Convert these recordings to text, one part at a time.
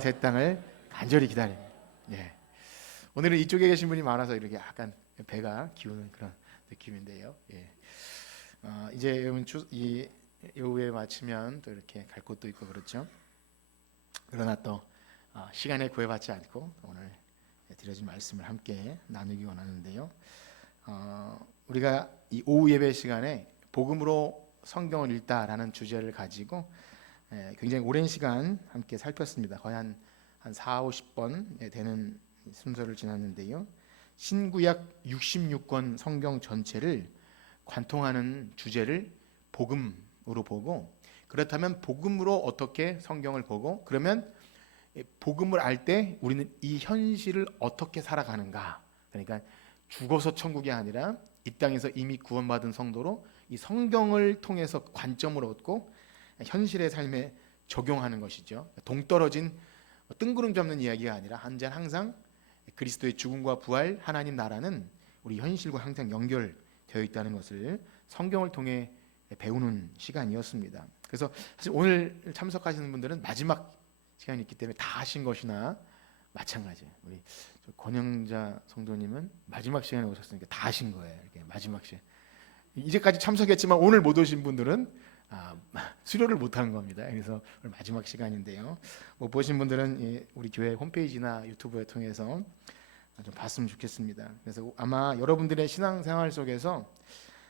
새 땅을 간절히 기다립니다. 예. 오늘은 이쪽에 계신 분이 많아서 이렇게 약간 배가 기우는 그런 느낌인데요. 예. 이제 여러분 이 오후에 마치면 또 이렇게 갈 곳도 있고 그렇죠. 그러나 또 시간에 구애받지 않고 오늘 드려진 말씀을 함께 나누기 원하는데요. 우리가 이 오후 예배 시간에 복음으로 성경을 읽다라는 주제를 가지고 굉장히 오랜 시간 함께 살폈습니다. 거의 한 4, 50번 되는 순서를 지났는데요. 신구약 66권 성경 전체를 관통하는 주제를 복음으로 보고, 그렇다면 복음으로 어떻게 성경을 보고, 그러면 복음을 알 때 우리는 이 현실을 어떻게 살아가는가. 그러니까 죽어서 천국이 아니라 이 땅에서 이미 구원받은 성도로 이 성경을 통해서 관점을 얻고 현실의 삶에 적용하는 것이죠. 동떨어진 뜬구름 잡는 이야기가 아니라 항상 그리스도의 죽음과 부활, 하나님 나라는 우리 현실과 항상 연결되어 있다는 것을 성경을 통해 배우는 시간이었습니다. 그래서 사실 오늘 참석하시는 분들은 마지막 시간이 있기 때문에 다 하신 것이나 마찬가지예요. 우리 권영자 성도님은 마지막 시간에 오셨으니까 다 하신 거예요. 이렇게 마지막 시간. 이제까지 참석했지만 오늘 못 오신 분들은 수료를 못하는 겁니다. 그래서 오늘 마지막 시간인데요. 못 보신 분들은 우리 교회 홈페이지나 유튜브를 통해서 좀 봤으면 좋겠습니다. 그래서 아마 여러분들의 신앙생활 속에서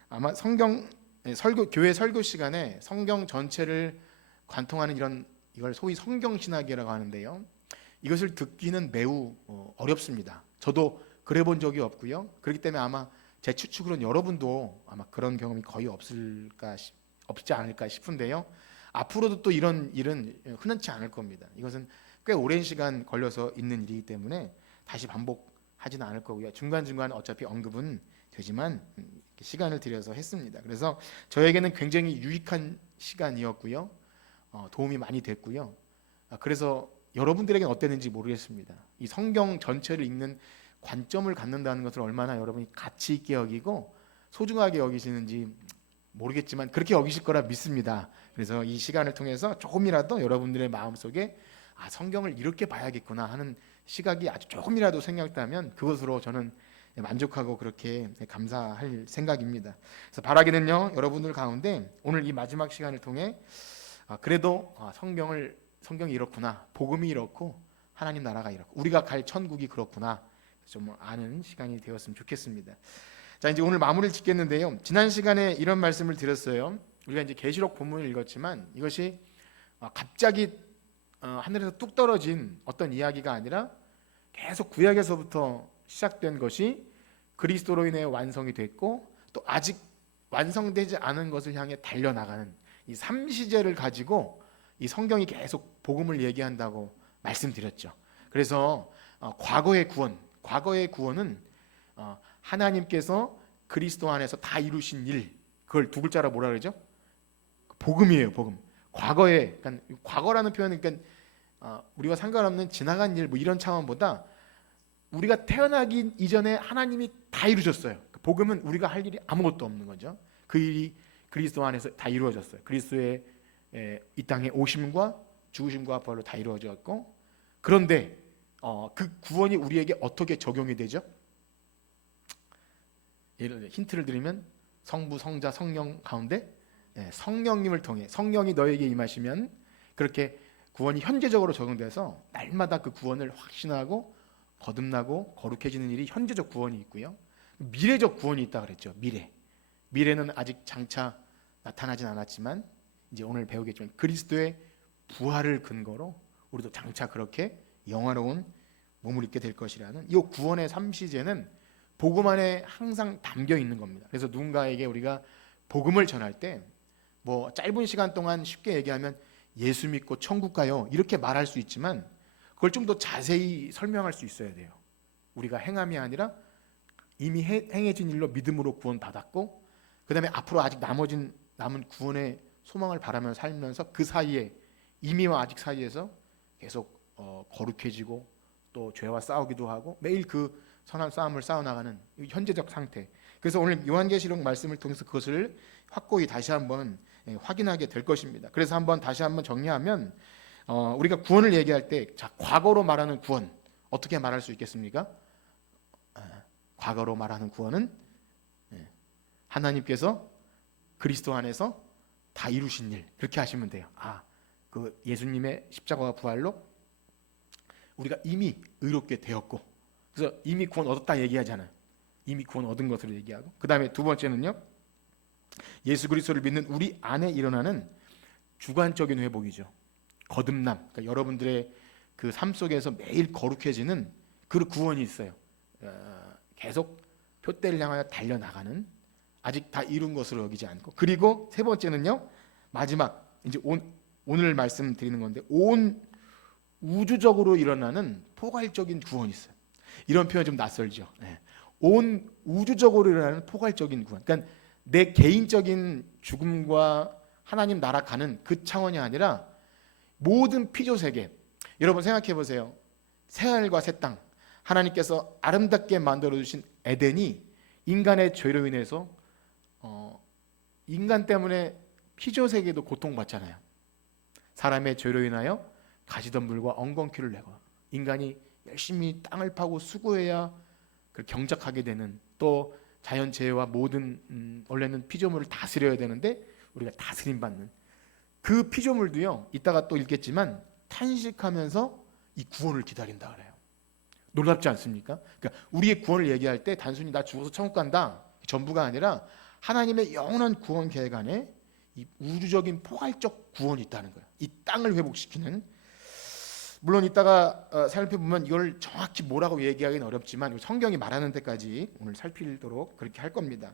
아마 교회 설교 시간에 성경 전체를 관통하는 이걸 소위 성경신학이라고 하는데요. 이것을 듣기는 매우 어렵습니다. 저도 그래 본 적이 없고요. 그렇기 때문에 아마 제 추측으로는 여러분도 아마 그런 경험이 거의 없지 않을까 싶은데요. 앞으로도 또 이런 일은 흔치 않을 겁니다. 이것은 꽤 오랜 시간 걸려서 있는 일이기 때문에 다시 반복하지는 않을 거고요. 중간중간 어차피 언급은 되지만 시간을 들여서 했습니다. 그래서 저에게는 굉장히 유익한 시간이었고요. 도움이 많이 됐고요. 그래서 여러분들에게는 어땠는지 모르겠습니다. 이 성경 전체를 읽는 관점을 갖는다는 것을 얼마나 여러분이 가치 있게 여기고 소중하게 여기시는지 모르겠지만 그렇게 여기실 거라 믿습니다. 그래서 이 시간을 통해서 조금이라도 여러분들의 마음속에 성경을 이렇게 봐야겠구나 하는 시각이 아주 조금이라도 생겼다면 그것으로 저는 만족하고 그렇게 감사할 생각입니다. 그래서 바라기는요, 여러분들 가운데 오늘 이 마지막 시간을 통해 그래도 성경이 이렇구나, 복음이 이렇고 하나님 나라가 이렇고 우리가 갈 천국이 그렇구나 좀 아는 시간이 되었으면 좋겠습니다. 자, 이제 오늘 마무리를 짓겠는데요. 지난 시간에 이런 말씀을 드렸어요. 우리가 이제 계시록 본문을 읽었지만 이것이 갑자기 하늘에서 뚝 떨어진 어떤 이야기가 아니라 계속 구약에서부터 시작된 것이 그리스도로 인해 완성이 됐고 또 아직 완성되지 않은 것을 향해 달려나가는 이 삼시제를 가지고 이 성경이 계속 복음을 얘기한다고 말씀드렸죠. 그래서 과거의 구원은 하나님께서 그리스도 안에서 다 이루신 일, 그걸 두 글자로 뭐라 그러죠? 복음이에요, 복음. 그러니까 과거라는 표현은 그러니까 우리와 상관없는 지나간 일, 뭐 이런 차원보다 우리가 태어나기 이전에 하나님이 다 이루셨어요. 복음은 우리가 할 일이 아무것도 없는 거죠. 그 일이 그리스도 안에서 다 이루어졌어요. 그리스도의 이 땅에 오심과 죽으심과 부활로 다 이루어졌고, 그런데 그 구원이 우리에게 어떻게 적용이 되죠? 힌트를 드리면 성부, 성자, 성령 가운데 성령님을 통해 성령이 너에게 임하시면 그렇게 구원이 현재적으로 적용돼서 날마다 그 구원을 확신하고 거듭나고 거룩해지는 일이 현재적 구원이 있고요. 미래적 구원이 있다 그랬죠. 미래는 아직 장차 나타나진 않았지만 이제 오늘 배우겠지만 그리스도의 부활을 근거로 우리도 장차 그렇게 영화로운 몸을 입게 될 것이라는 이 구원의 삼시제는 복음 안에 항상 담겨 있는 겁니다. 그래서 누군가에게 우리가 복음을 전할 때 뭐 짧은 시간 동안 쉽게 얘기하면 예수 믿고 천국 가요 이렇게 말할 수 있지만 그걸 좀 더 자세히 설명할 수 있어야 돼요. 우리가 행함이 아니라 이미 행해진 일로 믿음으로 구원받았고 그 다음에 앞으로 아직 남은 구원의 소망을 바라며 살면서 그 사이에 이미와 아직 사이에서 계속 거룩해지고 또 죄와 싸우기도 하고 매일 그 선한 싸움을 싸워나가는 현재적 상태. 그래서 오늘 요한계시록 말씀을 통해서 그것을 확고히 다시 한번 확인하게 될 것입니다. 그래서 다시 한번 정리하면 우리가 구원을 얘기할 때, 자, 과거로 말하는 구원 어떻게 말할 수 있겠습니까? 과거로 말하는 구원은 하나님께서 그리스도 안에서 다 이루신 일, 그렇게 하시면 돼요. 그 예수님의 십자가와 부활로 우리가 이미 의롭게 되었고, 그래서 이미 구원 얻었다 얘기하잖아요. 이미 구원 얻은 것으로 얘기하고, 그 다음에 두 번째는요, 예수 그리스도를 믿는 우리 안에 일어나는 주관적인 회복이죠. 거듭남, 그러니까 여러분들의 그 삶 속에서 매일 거룩해지는 그 구원이 있어요. 계속 표대를 향하여 달려나가는, 아직 다 이룬 것으로 여기지 않고, 그리고 세 번째는요, 마지막 이제 오늘 말씀드리는 건데, 온 우주적으로 일어나는 포괄적인 구원이 있어요. 이런 표현 좀 낯설죠. 온 우주적으로 일어나는 포괄적인 구원. 그러니까 내 개인적인 죽음과 하나님 나라 가는 그 차원이 아니라 모든 피조 세계. 여러분 생각해 보세요. 새하늘과 새 땅, 하나님께서 아름답게 만들어 주신 에덴이 인간의 죄로 인해서 인간 때문에 피조 세계도 고통받잖아요. 사람의 죄로 인하여 가시덤불과 엉겅퀴를 내고 인간이 열심히 땅을 파고 수고해야 경작하게 되는, 또 자연재해와 모든 원래는 피조물을 다스려야 되는데 우리가 다스림받는 그 피조물도요, 이따가 또 읽겠지만 탄식하면서 이 구원을 기다린다 그래요. 놀랍지 않습니까? 그러니까 우리의 구원을 얘기할 때 단순히 나 죽어서 천국 간다 전부가 아니라 하나님의 영원한 구원 계획 안에 이 우주적인 포괄적 구원이 있다는 거예요. 이 땅을 회복시키는. 물론 이따가 살펴보면 이걸 정확히 뭐라고 얘기하기는 어렵지만 성경이 말하는 데까지 오늘 살피도록 그렇게 할 겁니다.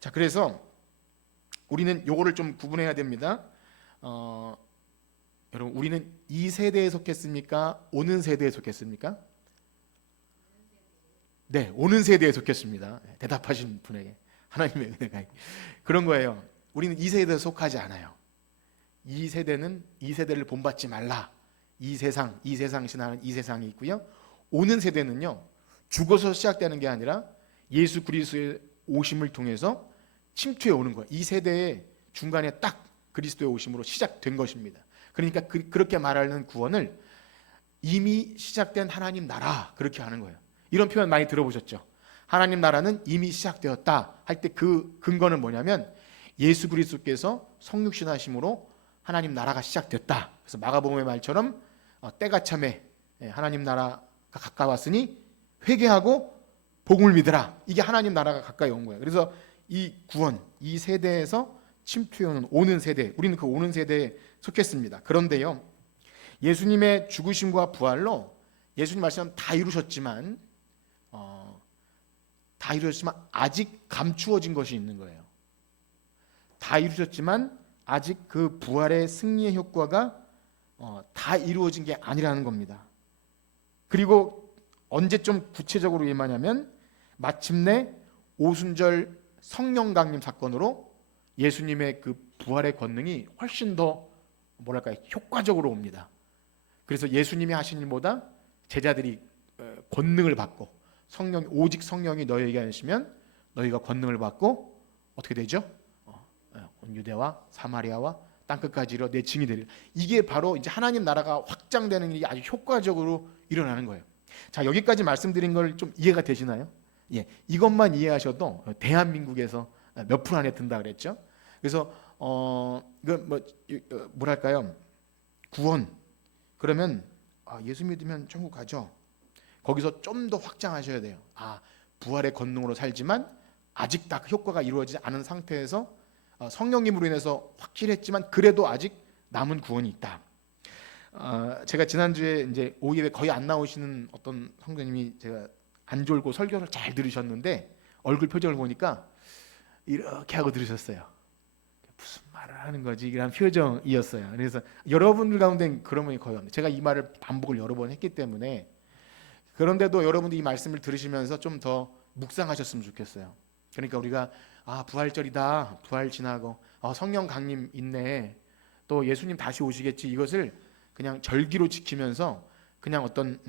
자, 그래서 우리는 요거를 좀 구분해야 됩니다. 여러분, 우리는 이 세대에 속했습니까? 오는 세대에 속했습니까? 네, 오는 세대에 속했습니다. 대답하신 분에게 하나님의 은혜가 그런 거예요. 우리는 이 세대에 속하지 않아요. 이 세대는 이 세대를 본받지 말라. 이 세상 신화는 이 세상이 있고요. 오는 세대는요, 죽어서 시작되는 게 아니라 예수 그리스도의 오심을 통해서 침투해 오는 거예요. 이 세대의 중간에 딱 그리스도의 오심으로 시작된 것입니다. 그러니까 그렇게 말하는 구원을 이미 시작된 하나님 나라, 그렇게 하는 거예요. 이런 표현 많이 들어보셨죠? 하나님 나라는 이미 시작되었다 할 때 그 근거는 뭐냐면 예수 그리스도께서 성육신하심으로 하나님 나라가 시작됐다. 그래서 마가복음의 말처럼 때가 참에 하나님 나라가 가까웠으니 회개하고 복음을 믿으라. 이게 하나님 나라가 가까이 온 거예요. 그래서 이 구원, 이 세대에서 침투해오는 오는 세대, 우리는 그 오는 세대에 속했습니다. 그런데요, 예수님의 죽으심과 부활로 예수님 말씀 다 이루셨지만 아직 감추어진 것이 있는 거예요. 다 이루셨지만 아직 그 부활의 승리의 효과가 다 이루어진 게 아니라는 겁니다. 그리고 언제 좀 구체적으로 임하냐면 마침내 오순절 성령 강림 사건으로 예수님의 그 부활의 권능이 훨씬 더 효과적으로 옵니다. 그래서 예수님이 하신 일보다 제자들이 권능을 받고 오직 성령이 너희에게 하시면 너희가 권능을 받고 어떻게 되죠? 온 유대와 사마리아와 땅끝까지 이르러 내 증이 되리라. 이게 바로 이제 하나님 나라가 확장되는 일이 아주 효과적으로 일어나는 거예요. 자, 여기까지 말씀드린 걸 좀 이해가 되시나요? 예, 이것만 이해하셔도 대한민국에서 몇 프로 안에 든다 그랬죠. 그래서 뭐랄까요? 구원. 그러면 예수 믿으면 천국 가죠. 거기서 좀 더 확장하셔야 돼요. 부활의 권능으로 살지만 아직 다 그 효과가 이루어지지 않은 상태에서 성령님으로 인해서 확실했지만 그래도 아직 남은 구원이 있다. 제가 지난주에 이제 오후에 거의 안 나오시는 어떤 성도님이 제가 안 졸고 설교를 잘 들으셨는데 얼굴 표정을 보니까 이렇게 하고 들으셨어요. 무슨 말을 하는 거지? 이런 표정이었어요. 그래서 여러분들 가운데 그런 분이 거의 없는데 제가 이 말을 반복을 여러 번 했기 때문에, 그런데도 여러분들이 이 말씀을 들으시면서 좀 더 묵상하셨으면 좋겠어요. 그러니까 우리가 부활절이다, 부활 지나고 성령 강림 있네, 또 예수님 다시 오시겠지, 이것을 그냥 절기로 지키면서 그냥 어떤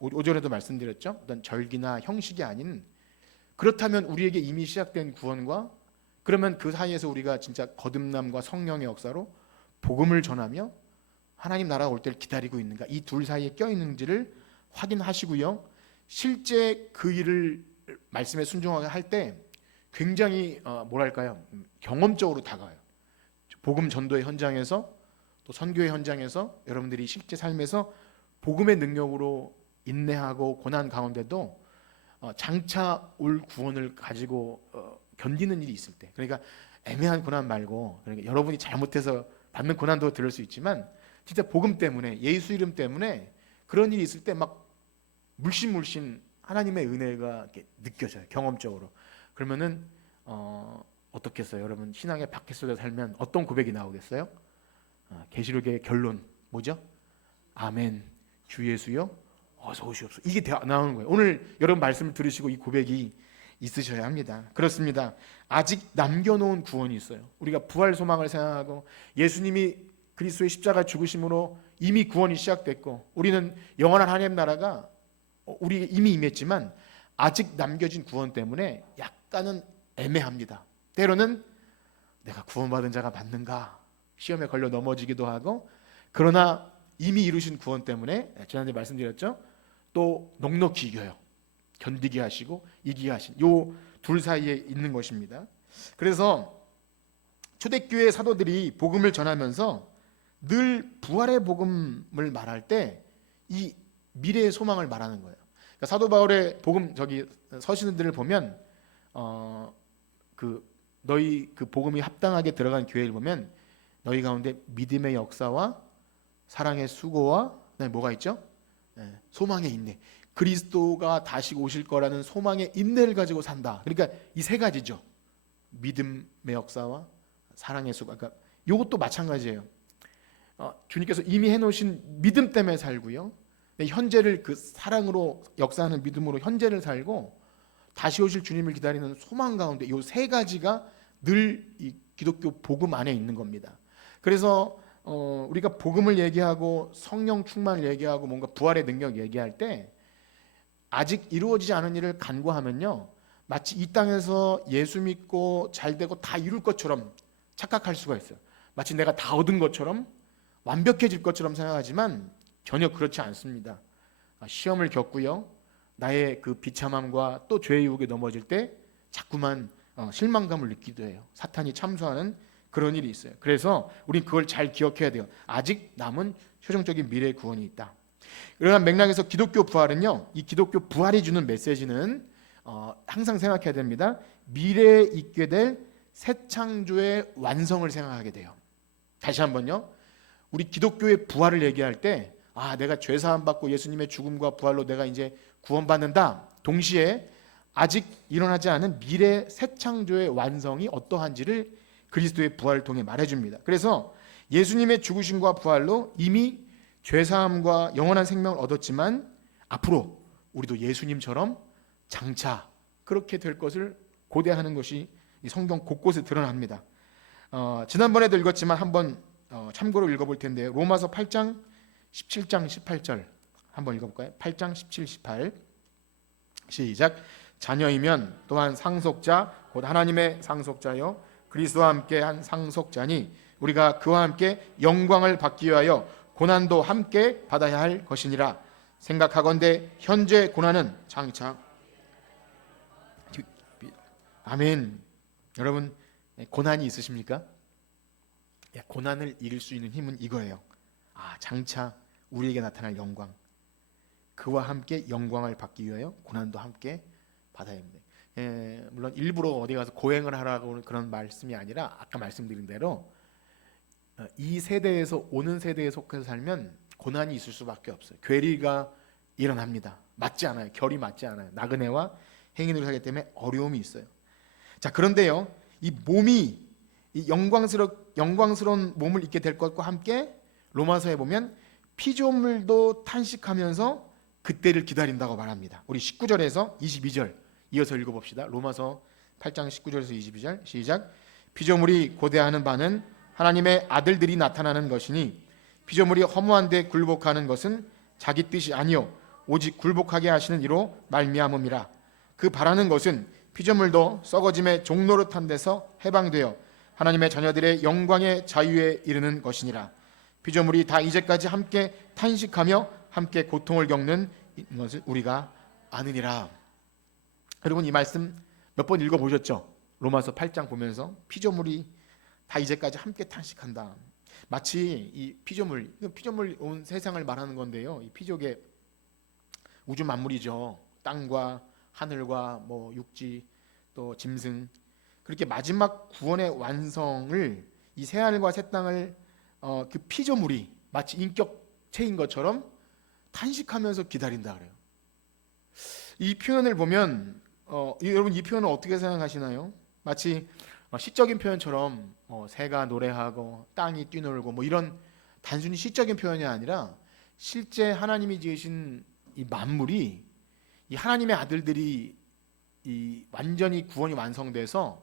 오전에도 말씀드렸죠, 어떤 절기나 형식이 아닌, 그렇다면 우리에게 이미 시작된 구원과, 그러면 그 사이에서 우리가 진짜 거듭남과 성령의 역사로 복음을 전하며 하나님 나라가 올 때를 기다리고 있는가, 이 둘 사이에 껴있는지를 확인하시고요. 실제 그 일을 말씀에 순종하게 할 때 굉장히 뭐랄까요, 경험적으로 다가와요. 복음 전도의 현장에서, 또 선교의 현장에서 여러분들이 실제 삶에서 복음의 능력으로 인내하고 고난 가운데도 장차 올 구원을 가지고 견디는 일이 있을 때, 그러니까 애매한 고난 말고, 그러니까 여러분이 잘못해서 받는 고난도 들을 수 있지만 진짜 복음 때문에, 예수 이름 때문에 그런 일이 있을 때 막 물씬 하나님의 은혜가 이렇게 느껴져요, 경험적으로. 그러면은 어떻겠어요? 여러분 신앙의 박해 속에 살면 어떤 고백이 나오겠어요? 계시록의 결론 뭐죠? 아멘, 주 예수여 어서 오시옵소서. 이게 나오는 거예요. 오늘 여러분 말씀을 들으시고 이 고백이 있으셔야 합니다. 그렇습니다. 아직 남겨놓은 구원이 있어요. 우리가 부활 소망을 생각하고 예수님이 그리스도의 십자가 죽으심으로 이미 구원이 시작됐고, 우리는 영원한 하나님 나라가 우리 이미 임했지만 아직 남겨진 구원 때문에 약간은 애매합니다. 때로는 내가 구원받은 자가 맞는가 시험에 걸려 넘어지기도 하고, 그러나 이미 이루신 구원 때문에 지난주에 말씀드렸죠, 또 넉넉히 이겨요. 견디게 하시고 이기게 하신 요 둘 사이에 있는 것입니다. 그래서 초대교회 사도들이 복음을 전하면서 늘 부활의 복음을 말할 때 이 미래의 소망을 말하는 거예요. 그러니까 사도 바울의 복음 서신들을 보면 너희 그 복음이 합당하게 들어간 교회를 보면 너희 가운데 믿음의 역사와 사랑의 수고와 뭐가 있죠? 소망의 인내. 그리스도가 다시 오실 거라는 소망의 인내를 가지고 산다. 그러니까 이 세 가지죠. 믿음의 역사와 사랑의 수고. 그러니까 이것도 마찬가지예요. 주님께서 이미 해놓으신 믿음 때문에 살고요. 현재를 그 사랑으로 역사하는 믿음으로 현재를 살고, 다시 오실 주님을 기다리는 소망 가운데 이 세 가지가 늘 이 기독교 복음 안에 있는 겁니다. 그래서 우리가 복음을 얘기하고 성령 충만을 얘기하고 뭔가 부활의 능력 얘기할 때 아직 이루어지지 않은 일을 간구하면요, 마치 이 땅에서 예수 믿고 잘 되고 다 이룰 것처럼 착각할 수가 있어요. 마치 내가 다 얻은 것처럼 완벽해질 것처럼 생각하지만 전혀 그렇지 않습니다. 시험을 겪고요, 나의 그 비참함과 또 죄의 유혹에 넘어질 때 자꾸만 실망감을 느끼기도 해요. 사탄이 참소하는 그런 일이 있어요. 그래서 우린 그걸 잘 기억해야 돼요. 아직 남은 최종적인 미래의 구원이 있다. 이러한 맥락에서 기독교 부활은요, 이 기독교 부활이 주는 메시지는 항상 생각해야 됩니다. 미래에 있게 될 새 창조의 완성을 생각하게 돼요. 다시 한번요, 우리 기독교의 부활을 얘기할 때 내가 죄 사함 받고 예수님의 죽음과 부활로 내가 이제 구원받는다. 동시에 아직 일어나지 않은 미래 새 창조의 완성이 어떠한지를 그리스도의 부활을 통해 말해줍니다. 그래서 예수님의 죽으심과 부활로 이미 죄사함과 영원한 생명을 얻었지만 앞으로 우리도 예수님처럼 장차 그렇게 될 것을 고대하는 것이 이 성경 곳곳에 드러납니다. 지난번에도 읽었지만 한번 참고로 읽어볼 텐데요. 로마서 8장 17장 18절 한번 읽어볼까요? 8장 17, 18 시작. 자녀이면 또한 상속자 곧 하나님의 상속자요 그리스도와 함께 한 상속자니 우리가 그와 함께 영광을 받기 위하여 고난도 함께 받아야 할 것이니라. 생각하건대 현재 고난은 장차. 아멘. 여러분 고난이 있으십니까? 고난을 이길 수 있는 힘은 이거예요. 장차 우리에게 나타날 영광, 그와 함께 영광을 받기 위하여 고난도 함께 받아야 합니다. 물론 일부러 어디 가서 고행을 하라고 그런 말씀이 아니라 아까 말씀드린 대로 이 세대에서 오는 세대에 속해서 살면 고난이 있을 수밖에 없어요. 괴리가 일어납니다. 맞지 않아요. 결이 맞지 않아요. 나그네와 행인으로 살기 때문에 어려움이 있어요. 자, 그런데요, 이 몸이 이 영광스러운 몸을 입게 될 것과 함께 로마서에 보면 피조물도 탄식하면서 그때를 기다린다고 말합니다. 우리 19절에서 22절 이어서 읽어봅시다. 로마서 8장 19절에서 22절 시작. 피조물이 고대하는 바는 하나님의 아들들이 나타나는 것이니 피조물이 허무한데 굴복하는 것은 자기 뜻이 아니요 오직 굴복하게 하시는 이로 말미암음이라. 그 바라는 것은 피조물도 썩어짐의 종노릇한 데서 해방되어 하나님의 자녀들의 영광의 자유에 이르는 것이니라. 피조물이 다 이제까지 함께 탄식하며 함께 고통을 겪는 것을 우리가 아느니라. 여러분 이 말씀 몇 번 읽어보셨죠? 로마서 8장 보면서 피조물이 다 이제까지 함께 탄식한다. 마치 이 피조물 온 세상을 말하는 건데요. 이 피조계 우주 만물이죠. 땅과 하늘과 뭐 육지 또 짐승, 그렇게 마지막 구원의 완성을 이 새하늘과 새 땅을 그 피조물이 마치 인격체인 것처럼 탄식하면서 기다린다 그래요. 이 표현을 보면 여러분 이 표현을 어떻게 생각하시나요? 마치 시적인 표현처럼 새가 노래하고 땅이 뛰놀고 뭐 이런 단순히 시적인 표현이 아니라 실제 하나님이 지으신 이 만물이 이 하나님의 아들들이 이 완전히 구원이 완성돼서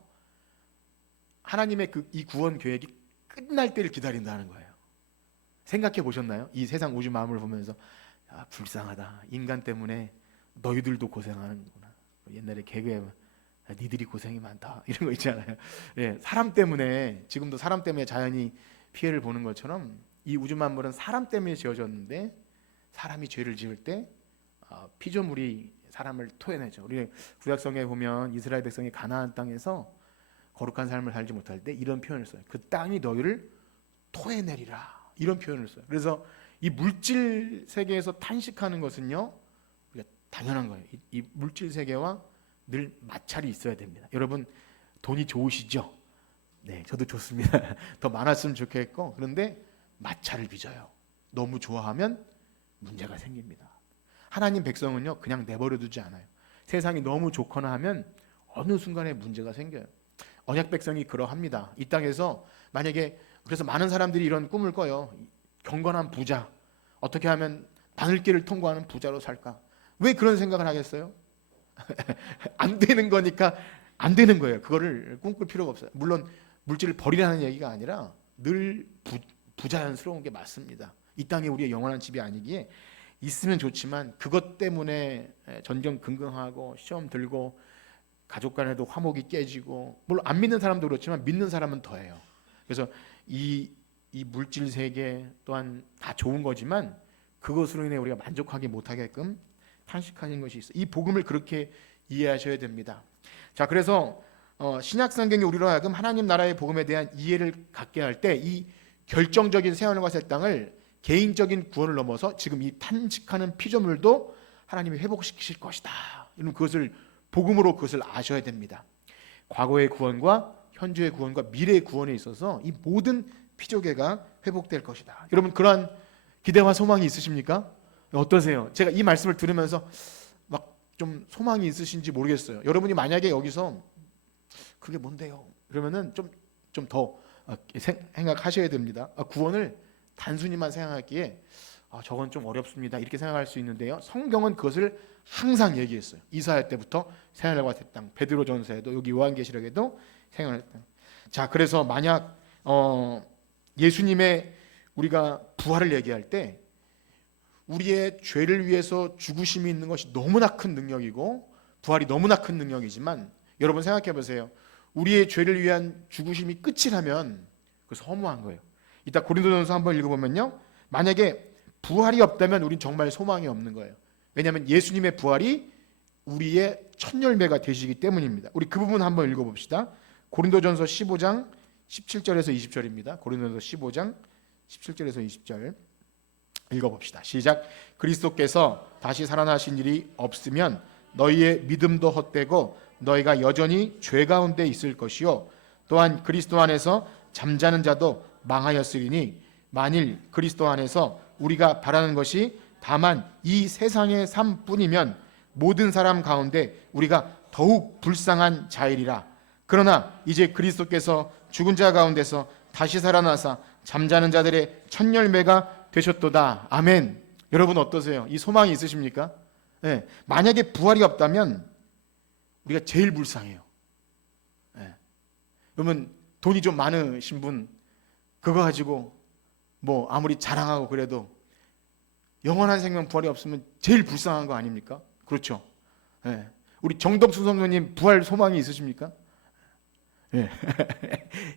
하나님의 이 구원 계획이 끝날 때를 기다린다는 거예요. 생각해 보셨나요? 이 세상 우주 만물을 보면서 불쌍하다. 인간 때문에 너희들도 고생하는구나. 옛날에 개그에 니들이 고생이 많다 이런 거 있잖아요. 예, 사람 때문에 지금도 사람 때문에 자연이 피해를 보는 것처럼 이 우주 만물은 사람 때문에 지어졌는데 사람이 죄를 지을 때 피조물이 사람을 토해내죠. 우리 구약성에 보면 이스라엘 백성이 가나안 땅에서 거룩한 삶을 살지 못할 때 이런 표현을 써요. 그 땅이 너희를 토해내리라 이런 표현을 써요. 그래서 이 물질 세계에서 탄식하는 것은요 우리가 당연한 거예요. 이 물질 세계와 늘 마찰이 있어야 됩니다. 여러분 돈이 좋으시죠? 네, 저도 좋습니다. 더 많았으면 좋겠고 그런데 마찰을 빚어요. 너무 좋아하면 문제가 생깁니다. 하나님 백성은요 그냥 내버려 두지 않아요. 세상이 너무 좋거나 하면 어느 순간에 문제가 생겨요. 언약 백성이 그러합니다. 이 땅에서 만약에 그래서 많은 사람들이 이런 꿈을 꿔요. 경건한 부자, 어떻게 하면 바늘길을 통과하는 부자로 살까? 왜 그런 생각을 하겠어요? 안 되는 거니까 안 되는 거예요. 그거를 꿈꿀 필요가 없어요. 물론 물질을 버리라는 얘기가 아니라 늘 부자연스러운 게 맞습니다. 이 땅에 우리의 영원한 집이 아니기에 있으면 좋지만 그것 때문에 전전긍긍하고 시험 들고 가족 간에도 화목이 깨지고, 물론 안 믿는 사람도 그렇지만 믿는 사람은 더해요. 그래서 이 물질 세계 또한 다 좋은 거지만 그것으로 인해 우리가 만족하기 못하게끔 탄식하는 것이 있어요. 이 복음을 그렇게 이해하셔야 됩니다. 자, 그래서 신약 성경이 우리로 하여금 하나님 나라의 복음에 대한 이해를 갖게 할 때 이 결정적인 새하늘과 새 땅을 개인적인 구원을 넘어서 지금 이 탄식하는 피조물도 하나님이 회복시키실 것이다. 이런 그것을 복음으로 그것을 아셔야 됩니다. 과거의 구원과 현재의 구원과 미래의 구원에 있어서 이 모든 피조계가 회복될 것이다. 여러분 그러한 기대와 소망이 있으십니까? 어떠세요? 제가 이 말씀을 들으면서 막 좀 소망이 있으신지 모르겠어요. 여러분이 만약에 여기서 그게 뭔데요? 그러면은 좀 더 생각하셔야 됩니다. 구원을 단순히만 생각하기에 저건 좀 어렵습니다 이렇게 생각할 수 있는데요, 성경은 그것을 항상 얘기했어요. 이사야 때부터 새하늘과 새 땅, 베드로전서에도 여기 요한계시록에도 새하늘과 땅. 자, 그래서 만약 예수님의 우리가 부활을 얘기할 때 우리의 죄를 위해서 죽으심이 있는 것이 너무나 큰 능력이고 부활이 너무나 큰 능력이지만 여러분 생각해 보세요. 우리의 죄를 위한 죽으심이 끝이라면 그것은 허무한 거예요. 이따 고린도전서 한번 읽어보면요, 만약에 부활이 없다면 우린 정말 소망이 없는 거예요. 왜냐하면 예수님의 부활이 우리의 첫 열매가 되시기 때문입니다. 우리 그 부분 한번 읽어봅시다. 고린도전서 15장 17절에서 20절입니다. 고린도전서 15장 17절에서 20절 읽어봅시다. 시작. 그리스도께서 다시 살아나신 일이 없으면 너희의 믿음도 헛되고 너희가 여전히 죄 가운데 있을 것이요 또한 그리스도 안에서 잠자는 자도 망하였으리니 만일 그리스도 안에서 우리가 바라는 것이 다만 이 세상의 삶뿐이면 모든 사람 가운데 우리가 더욱 불쌍한 자이리라. 그러나 이제 그리스도께서 죽은 자 가운데서 다시 살아나사 잠자는 자들의 첫 열매가 되셨도다. 아멘. 여러분 어떠세요? 이 소망이 있으십니까? 네. 만약에 부활이 없다면 우리가 제일 불쌍해요. 네. 여러분 돈이 좀 많으신 분 그거 가지고 뭐 아무리 자랑하고 그래도 영원한 생명 부활이 없으면 제일 불쌍한 거 아닙니까? 그렇죠. 네. 우리 정덕수 성도님 부활 소망이 있으십니까? 네.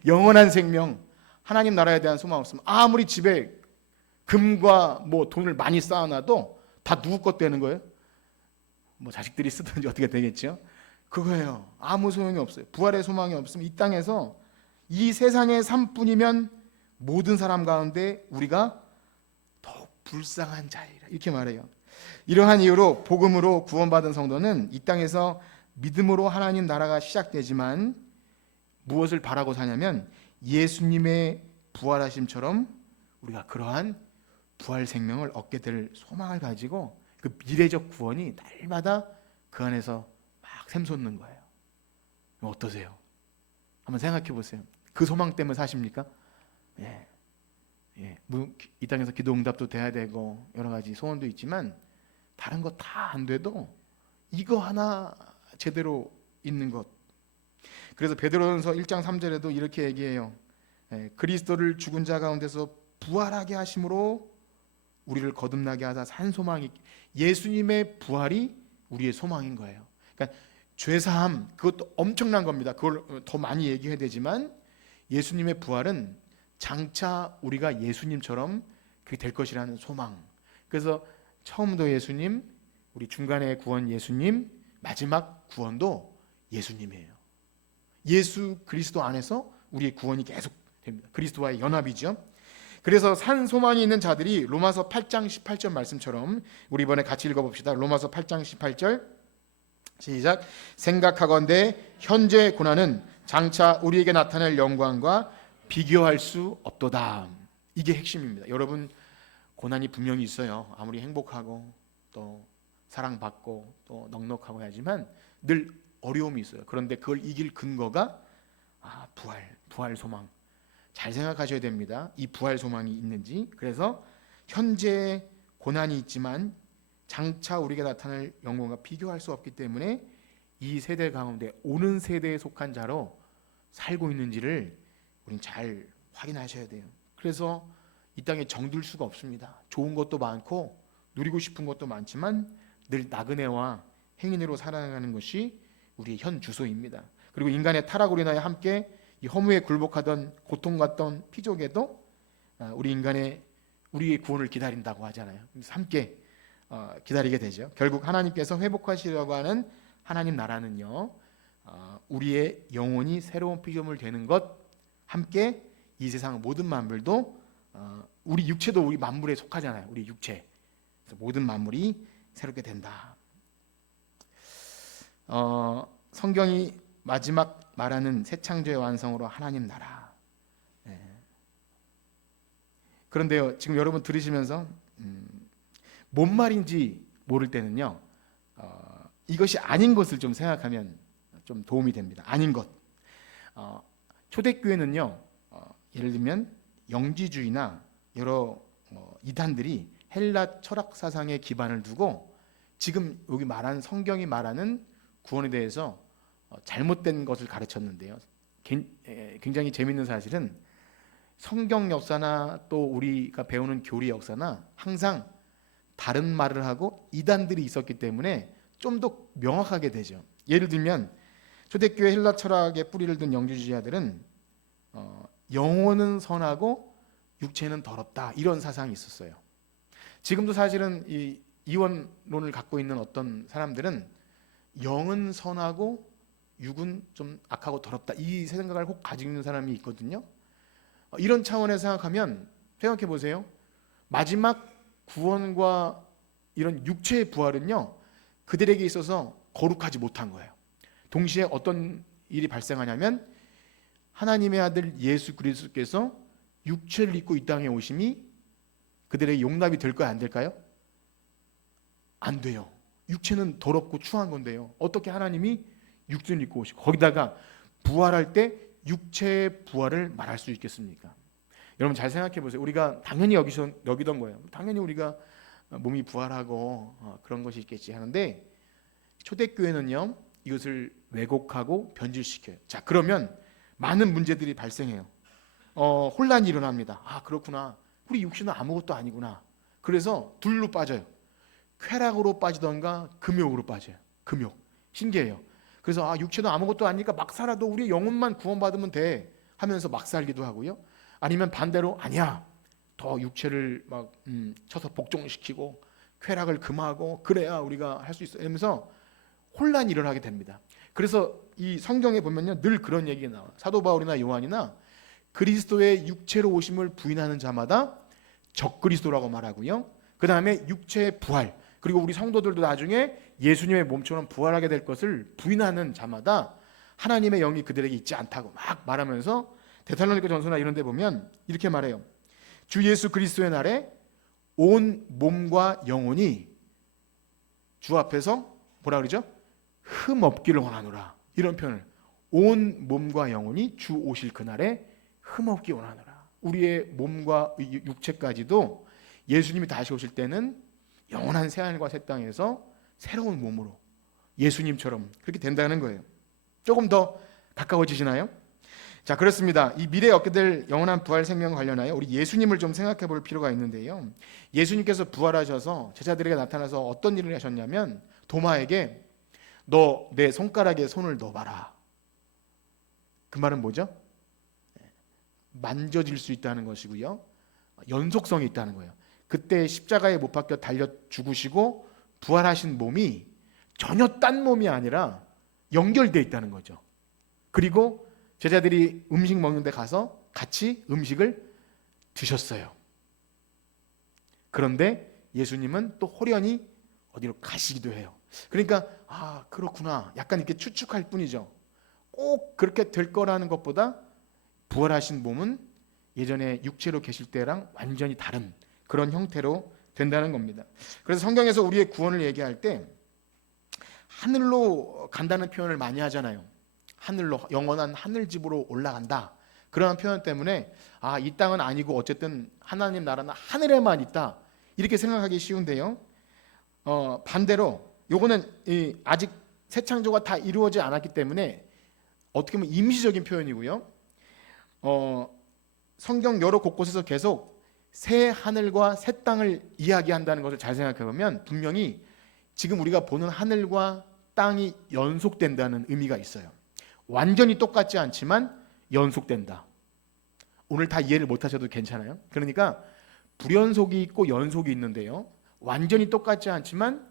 영원한 생명, 하나님 나라에 대한 소망 없으면 아무리 집에 금과 뭐 돈을 많이 쌓아놔도 다 누구 것 되는 거예요? 뭐 자식들이 쓰든지 어떻게 되겠죠? 그거예요. 아무 소용이 없어요. 부활의 소망이 없으면 이 땅에서 이 세상의 삶뿐이면 모든 사람 가운데 우리가 더욱 불쌍한 자이라 이렇게 말해요. 이러한 이유로 복음으로 구원받은 성도는 이 땅에서 믿음으로 하나님 나라가 시작되지만 무엇을 바라고 사냐면 예수님의 부활하심처럼 우리가 그러한 부활 생명을 얻게 될 소망을 가지고 그 미래적 구원이 날마다 그 안에서 막 샘솟는 거예요. 어떠세요? 한번 생각해 보세요. 그 소망 때문에 사십니까? 예. 예. 이 땅에서 기도 응답도 돼야 되고 여러 가지 소원도 있지만 다른 거 다 안 돼도 이거 하나 제대로 있는 것. 그래서 베드로전서 1장 3절에도 이렇게 얘기해요. 예. 그리스도를 죽은 자 가운데서 부활하게 하심으로 우리를 거듭나게 하사 산 소망이, 예수님의 부활이 우리의 소망인 거예요. 그러니까 죄사함 그것도 엄청난 겁니다. 그걸 더 많이 얘기해야 되지만 예수님의 부활은 장차 우리가 예수님처럼 그게 될 것이라는 소망. 그래서 처음도 예수님, 우리 중간에 구원 예수님, 마지막 구원도 예수님이에요. 예수 그리스도 안에서 우리의 구원이 계속 됩니다. 그리스도와의 연합이죠. 그래서 산 소망이 있는 자들이 로마서 8장 18절 말씀처럼 우리 이번에 같이 읽어봅시다. 로마서 8장 18절 시작. 생각하건대 현재 고난은 장차 우리에게 나타날 영광과 비교할 수 없도다. 이게 핵심입니다. 여러분 고난이 분명히 있어요. 아무리 행복하고 또 사랑받고 또 넉넉하고 하지만 늘 어려움이 있어요. 그런데 그걸 이길 근거가 부활 소망. 잘 생각하셔야 됩니다. 이 부활 소망이 있는지. 그래서 현재 고난이 있지만 장차 우리에게 나타날 영광과 비교할 수 없기 때문에 이 세대 가운데 오는 세대에 속한 자로 살고 있는지를 우린 잘 확인하셔야 돼요. 그래서 이 땅에 정들 수가 없습니다. 좋은 것도 많고 누리고 싶은 것도 많지만 늘 나그네와 행인으로 살아가는 것이 우리의 현 주소입니다. 그리고 인간의 타락으로 인하여 함께 이 허무에 굴복하던 고통받던 피족에도 우리의 구원을 기다린다고 하잖아요. 그래서 함께 기다리게 되죠. 결국 하나님께서 회복하시려고 하는 하나님 나라는요, 우리의 영혼이 새로운 피조물 되는 것, 함께 이 세상 모든 만물도 우리 육체도 우리 만물에 속하잖아요. 우리 육체. 그래서 모든 만물이 새롭게 된다. 성경이 마지막 말하는 새 창조의 완성으로 하나님 나라. 네. 그런데요, 지금 여러분 들으시면서 뭔 말인지 모를 때는요, 이것이 아닌 것을 좀 생각하면 좀 도움이 됩니다. 아닌 것. 초대교회는요, 예를 들면 영지주의나 여러 이단들이 헬라 철학 사상에 기반을 두고 지금 여기 말하는 성경이 말하는 구원에 대해서 잘못된 것을 가르쳤는데요. 굉장히 재밌는 사실은 성경 역사나 또 우리가 배우는 교리 역사나 항상 다른 말을 하고 이단들이 있었기 때문에 좀 더 명확하게 되죠. 예를 들면 초대교회 헬라 철학의 뿌리를 둔 영지주의자들은 영혼은 선하고 육체는 더럽다 이런 사상이 있었어요. 지금도 사실은 이 이원론을 갖고 있는 어떤 사람들은 영은 선하고 육은 좀 악하고 더럽다 이 생각을 꼭 가지고 있는 사람이 있거든요. 이런 차원에서 생각해 보세요. 마지막 구원과 이런 육체의 부활은요, 그들에게 있어서 거룩하지 못한 거예요. 동시에 어떤 일이 발생하냐면 하나님의 아들 예수 그리스도께서 육체를 입고 이 땅에 오심이 그들에게 용납이 될까요, 안 될까요? 안 돼요. 육체는 더럽고 추한 건데요. 어떻게 하나님이 육체를 입고 오시고 거기다가 부활할 때 육체의 부활을 말할 수 있겠습니까? 여러분 잘 생각해 보세요. 우리가 당연히 여기던 거예요. 당연히 우리가 몸이 부활하고 그런 것이 있겠지 하는데 초대교회는요, 이것을 왜곡하고 변질시켜요. 자, 그러면 많은 문제들이 발생해요. 혼란이 일어납니다. 그렇구나. 우리 육신은 아무것도 아니구나. 그래서 둘로 빠져요. 쾌락으로 빠지던가 금욕으로 빠져요. 금욕. 신기해요. 그래서 육체도 아무것도 아니니까 막 살아도 우리 영혼만 구원받으면 돼 하면서 막 살기도 하고요. 아니면 반대로 아니야. 더 육체를 막 쳐서 복종시키고 쾌락을 금하고 그래야 우리가 할 수 있어 이러면서 혼란이 일어나게 됩니다. 그래서 이 성경에 보면요 늘 그런 얘기가 나와. 사도 바울이나 요한이나 그리스도의 육체로 오심을 부인하는 자마다 적그리스도라고 말하고요. 그 다음에 육체의 부활, 그리고 우리 성도들도 나중에 예수님의 몸처럼 부활하게 될 것을 부인하는 자마다 하나님의 영이 그들에게 있지 않다고 막 말하면서 데살로니가 전서나 이런 데 보면 이렇게 말해요. 주 예수 그리스도의 날에 온 몸과 영혼이 주 앞에서 뭐라 그러죠? 흠 없기를 원하노라. 이런 표현을, 온 몸과 영혼이 주 오실 그날에 흠 없기 원하노라. 우리의 몸과 육체까지도 예수님이 다시 오실 때는 영원한 새하늘과 새 땅에서 새로운 몸으로 예수님처럼 그렇게 된다는 거예요. 조금 더 가까워지시나요? 자, 그렇습니다. 이 미래에 얻게 될 영원한 부활 생명 관련하여 우리 예수님을 좀 생각해 볼 필요가 있는데요. 예수님께서 부활하셔서 제자들에게 나타나서 어떤 일을 하셨냐면 도마에게 너 내 손가락에 손을 넣어봐라. 그 말은 뭐죠? 만져질 수 있다는 것이고요. 연속성이 있다는 거예요. 그때 십자가에 못 박혀 달려 죽으시고 부활하신 몸이 전혀 딴 몸이 아니라 연결되어 있다는 거죠. 그리고 제자들이 음식 먹는 데 가서 같이 음식을 드셨어요. 그런데 예수님은 또 호련히 어디로 가시기도 해요. 그러니까 아 그렇구나 약간 이렇게 추측할 뿐이죠. 꼭 그렇게 될 거라는 것보다 부활하신 몸은 예전에 육체로 계실 때랑 완전히 다른 그런 형태로 된다는 겁니다. 그래서 성경에서 우리의 구원을 얘기할 때 하늘로 간다는 표현을 많이 하잖아요. 하늘로, 영원한 하늘집으로 올라간다. 그런 표현 때문에 아, 이 땅은 아니고 어쨌든 하나님 나라는 하늘에만 있다. 이렇게 생각하기 쉬운데요. 반대로 요거는 아직 새 창조가 다 이루어지지 않았기 때문에 어떻게 보면 임시적인 표현이고요. 성경 여러 곳곳에서 계속 새 하늘과 새 땅을 이야기한다는 것을 잘 생각해 보면 분명히 지금 우리가 보는 하늘과 땅이 연속된다는 의미가 있어요. 완전히 똑같지 않지만 연속된다. 오늘 다 이해를 못 하셔도 괜찮아요. 그러니까 불연속이 있고 연속이 있는데요. 완전히 똑같지 않지만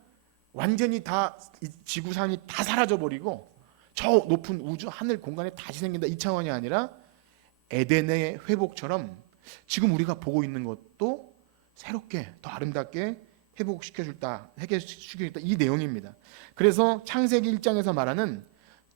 완전히 다 지구상이 다 사라져버리고 저 높은 우주 하늘 공간에 다시 생긴다. 이 차원이 아니라 에덴의 회복처럼 지금 우리가 보고 있는 것도 새롭게 더 아름답게 회복시켜줄다. 회복시켜줄다. 이 내용입니다. 그래서 창세기 1장에서 말하는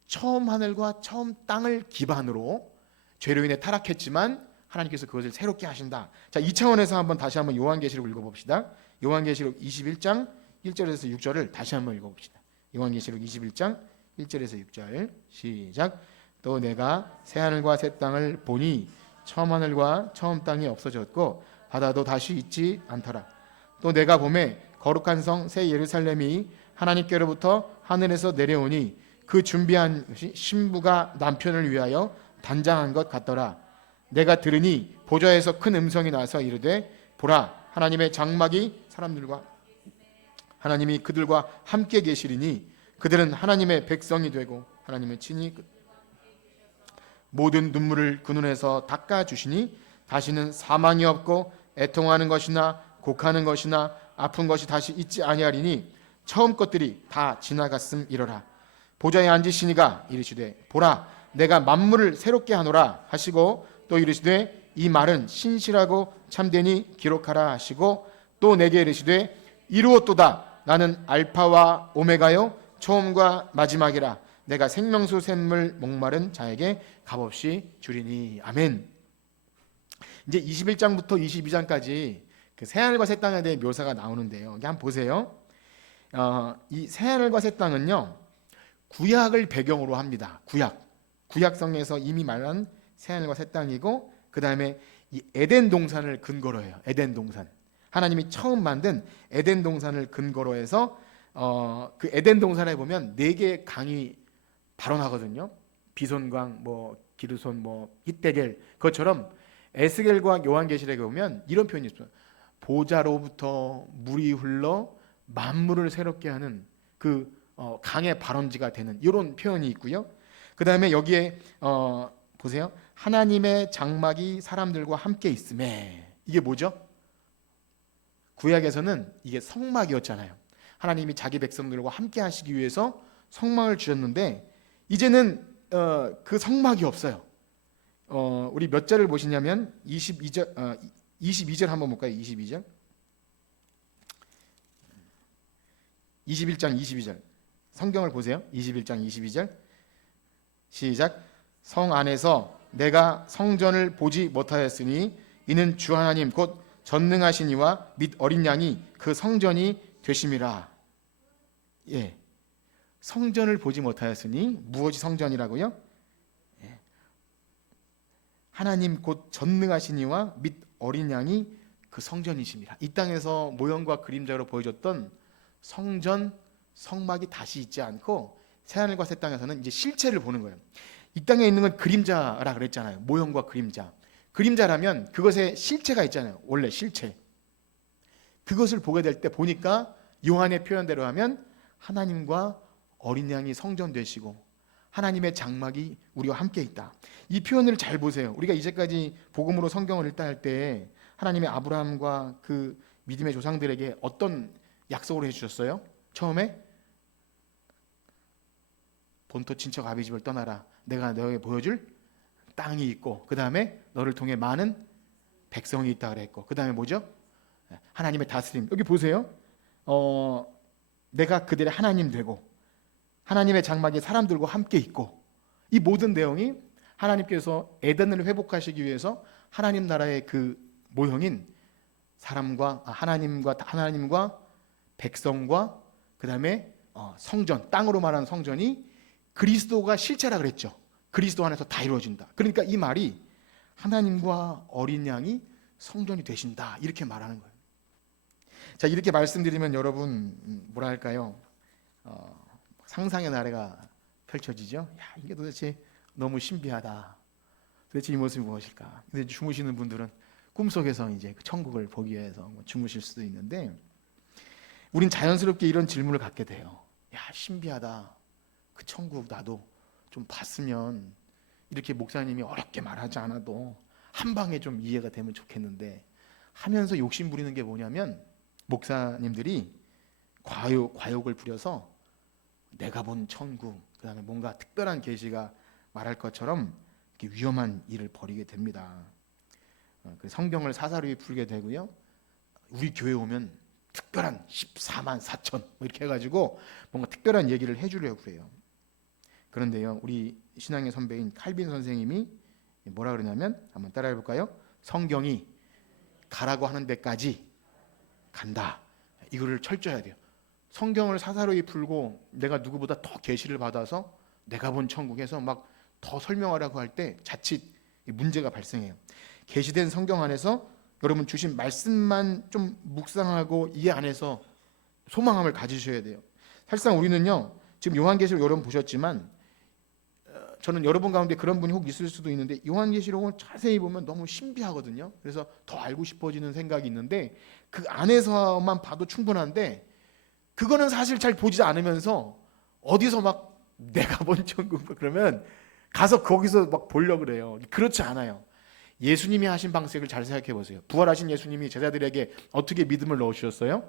처음 하늘과 처음 땅을 기반으로 죄로 인해 타락했지만 하나님께서 그것을 새롭게 하신다. 자, 이 차원에서 다시 한번 요한계시록 읽어봅시다. 요한계시록 21장 1절에서 6절을 다시 한번 읽어봅시다. 요한계시록 21장 1절에서 6절 시작. 또 내가 새 하늘과 새 땅을 보니 처음 하늘과 처음 땅이 없어졌고 바다도 다시 있지 않더라. 또 내가 보매 거룩한 성 새 예루살렘이 하나님께로부터 하늘에서 내려오니 그 준비한 것이 신부가 남편을 위하여 단장한 것 같더라. 내가 들으니 보좌에서 큰 음성이 나서 이르되 보라 하나님의 장막이 사람들과 하나님이 그들과 함께 계시리니 그들은 하나님의 백성이 되고 하나님의 친히 모든 눈물을 그 눈에서 닦아주시니 다시는 사망이 없고 애통하는 것이나 곡하는 것이나 아픈 것이 다시 있지 아니하리니 처음 것들이 다 지나갔음이러라. 보좌에 앉으시니가 이르시되 보라 내가 만물을 새롭게 하노라 하시고 또 이르시되 이 말은 신실하고 참되니 기록하라 하시고 또 내게 이르시되 이루었도다. 나는 알파와 오메가요 처음과 마지막이라. 내가 생명수 샘물 목마른 자에게 값없이 주리니. 아멘. 이제 21장부터 22장까지 그 새하늘과 새 땅에 대해 묘사가 나오는데요. 여기 한번 보세요. 이 새하늘과 새 땅은요 구약을 배경으로 합니다. 구약성에서 이미 말한 새하늘과 새 땅이고 그 다음에 이 에덴 동산을 근거로 해요. 에덴 동산. 하나님이 처음 만든 에덴 동산을 근거로 해서 그 에덴 동산에 보면 4개의 강이 발원하거든요. 비손강, 기르손, 히데겔 그것처럼 에스겔과 요한계시록에 보면 이런 표현이 있어요. 보좌로부터 물이 흘러 만물을 새롭게 하는 그 강의 발원지가 되는 이런 표현이 있고요. 그 다음에 여기에 보세요. 하나님의 장막이 사람들과 함께 있음에 이게 뭐죠? 구약에서는 이게 성막이었잖아요. 하나님이 자기 백성들과 함께 하시기 위해서 성막을 주셨는데 이제는 그 성막이 없어요. 우리 몇 절을 보시냐면 22절 한번 볼까요? 22절. 21장 22절. 성경을 보세요. 21장 22절. 시작. 성 안에서 내가 성전을 보지 못하였으니 이는 주 하나님 곧 전능하신 이와 및 어린 양이 그 성전이 되심이라. 예. 성전을 보지 못하였으니 무엇이 성전이라고요? 예. 하나님 곧 전능하신 이와 및 어린 양이 그 성전이십니다. 이 땅에서 모형과 그림자로 보여줬던 성전, 성막이 다시 있지 않고 새하늘과 새 땅에서는 이제 실체를 보는 거예요. 이 땅에 있는 건 그림자라 그랬잖아요. 모형과 그림자. 그림자라면 그것에 실체가 있잖아요. 원래 실체. 그것을 보게 될 때 보니까 요한의 표현대로 하면 하나님과 어린 양이 성전 되시고 하나님의 장막이 우리와 함께 있다. 이 표현을 잘 보세요. 우리가 이제까지 복음으로 성경을 읽다 할 때 하나님의 아브라함과 그 믿음의 조상들에게 어떤 약속을 해주셨어요? 처음에 본토 친척 아비 집을 떠나라. 내가 너에게 보여줄 땅이 있고 그 다음에 너를 통해 많은 백성이 있다 그랬고 그 다음에 뭐죠? 하나님의 다스림. 여기 보세요. 내가 그들의 하나님 되고 하나님의 장막이 사람들과 함께 있고 이 모든 내용이 하나님께서 에덴을 회복하시기 위해서 하나님 나라의 그 모형인 사람과 하나님과 백성과 그 다음에 성전, 땅으로 말하는 성전이 그리스도가 실체라 그랬죠. 그리스도 안에서 다 이루어진다. 그러니까 이 말이 하나님과 어린 양이 성전이 되신다 이렇게 말하는 거예요. 자, 이렇게 말씀드리면 여러분 뭐랄까요? 상상의 나래가 펼쳐지죠. 야, 이게 도대체 너무 신비하다. 도대체 이 모습이 무엇일까? 근데 주무시는 분들은 꿈속에서 이제 그 천국을 보기 위해서 주무실 수도 있는데 우린 자연스럽게 이런 질문을 갖게 돼요. 야, 신비하다. 그 천국 나도 좀 봤으면 이렇게 목사님이 어렵게 말하지 않아도 한 방에 좀 이해가 되면 좋겠는데 하면서 욕심 부리는 게 뭐냐면 목사님들이 과욕을 부려서 내가 본 천국, 그 다음에 뭔가 특별한 계시가 말할 것처럼 이렇게 위험한 일을 벌이게 됩니다. 성경을 사사로이 풀게 되고요. 우리 교회 오면 특별한 14만 4천 이렇게 해가지고 뭔가 특별한 얘기를 해주려고 그래요. 그런데요, 우리 신앙의 선배인 칼빈 선생님이 뭐라 그러냐면 한번 따라해 볼까요? 성경이 가라고 하는 데까지 간다. 이거를 철저해야 돼요. 성경을 사사로이 풀고 내가 누구보다 더 계시를 받아서 내가 본 천국에서 막 더 설명하라고 할 때 자칫 문제가 발생해요. 계시된 성경 안에서 여러분 주신 말씀만 좀 묵상하고 이 안에서 소망함을 가지셔야 돼요. 사실상 우리는요, 지금 요한계시록 여러분 보셨지만 저는 여러분 가운데 그런 분이 혹 있을 수도 있는데 요한계시록을 자세히 보면 너무 신비하거든요. 그래서 더 알고 싶어지는 생각이 있는데 그 안에서만 봐도 충분한데 그거는 사실 잘 보지 않으면서 어디서 막 내가 본 천국 그러면 가서 거기서 막 보려고 그래요. 그렇지 않아요. 예수님이 하신 방식을 잘 생각해 보세요. 부활하신 예수님이 제자들에게 어떻게 믿음을 넣으셨어요?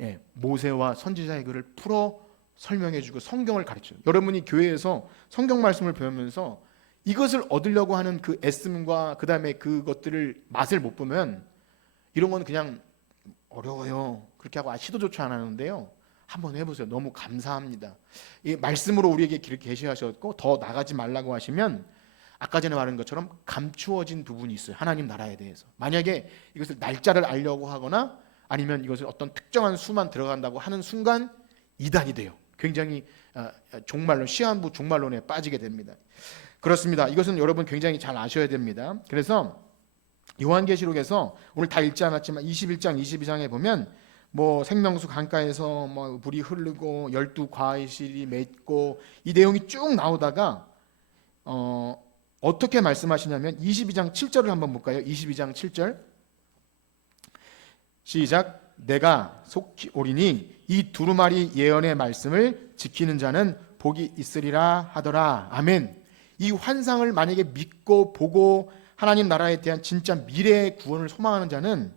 예, 모세와 선지자의 글을 풀어 설명해주고 성경을 가르쳐요. 여러분이 교회에서 성경 말씀을 배우면서 이것을 얻으려고 하는 그 애씀과 그 다음에 그것들을 맛을 못 보면 이런 건 그냥 어려워요. 그렇게 하고 시도조차 안 하는데요. 한번 해보세요. 너무 감사합니다. 이 말씀으로 우리에게 길을 계시하셨고 더 나가지 말라고 하시면 아까 전에 말한 것처럼 감추어진 부분이 있어요. 하나님 나라에 대해서. 만약에 이것을 날짜를 알려고 하거나 아니면 이것을 어떤 특정한 수만 들어간다고 하는 순간 이단이 돼요. 굉장히 종말론, 시한부 종말론에 빠지게 됩니다. 그렇습니다. 이것은 여러분 굉장히 잘 아셔야 됩니다. 그래서 요한계시록에서 오늘 다 읽지 않았지만 21장, 22장에 보면 뭐 생명수 강가에서 뭐 불이 흐르고 12과실이 맺고 이 내용이 쭉 나오다가 어떻게 말씀하시냐면 22장 7절을 한번 볼까요? 22장 7절 시작. 내가 속히 오리니 이 두루마리 예언의 말씀을 지키는 자는 복이 있으리라 하더라. 아멘. 이 환상을 만약에 믿고 보고 하나님 나라에 대한 진짜 미래의 구원을 소망하는 자는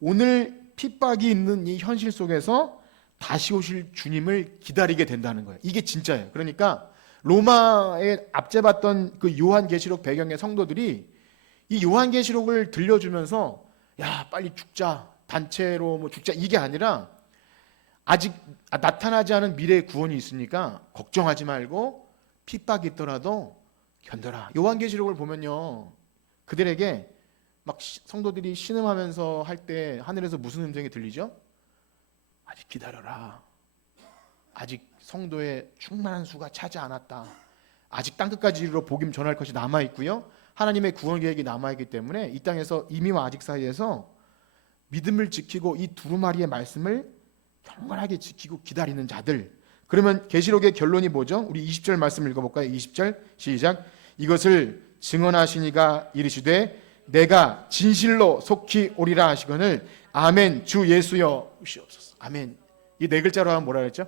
오늘 핍박이 있는 이 현실 속에서 다시 오실 주님을 기다리게 된다는 거예요. 이게 진짜예요. 그러니까 로마에 압제받던 그 요한계시록 배경의 성도들이 이 요한계시록을 들려주면서 야 빨리 죽자, 단체로 뭐 죽자, 이게 아니라 아직 나타나지 않은 미래의 구원이 있으니까 걱정하지 말고 핍박이 있더라도 견뎌라. 요한계시록을 보면요, 그들에게 막 성도들이 신음하면서 할 때 하늘에서 무슨 음성이 들리죠? 아직 기다려라. 아직 성도의 충만한 수가 차지 않았다. 아직 땅끝까지 이르러 복음 전할 것이 남아 있고요, 하나님의 구원 계획이 남아 있기 때문에 이 땅에서 이미와 아직 사이에서 믿음을 지키고 이 두루마리의 말씀을 경건하게 지키고 기다리는 자들. 그러면 계시록의 결론이 뭐죠? 우리 20절 말씀 읽어볼까요? 20절 시작. 이것을 증언하시니가 이르시되 내가 진실로 속히 오리라 하시거늘 아멘. 주 예수여 오시옵소서. 아멘. 이 네 글자로 하면 뭐라 그랬죠?